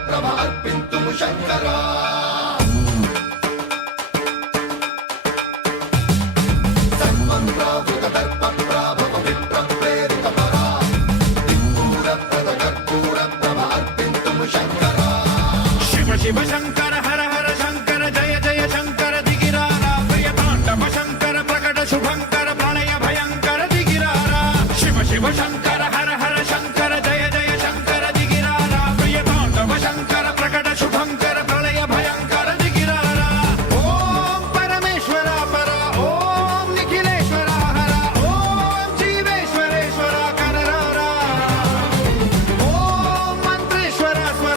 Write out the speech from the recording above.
ప్రభ అర్పింతుము శంకరా సర్వం ప్రావృత దర్ప ప్రాభవ విప్ర ప్రేరిత పరా దిక్పూర ప్రద కర్పూర ప్రభ అర్పింతుము శంకరా శివ శివ శంకర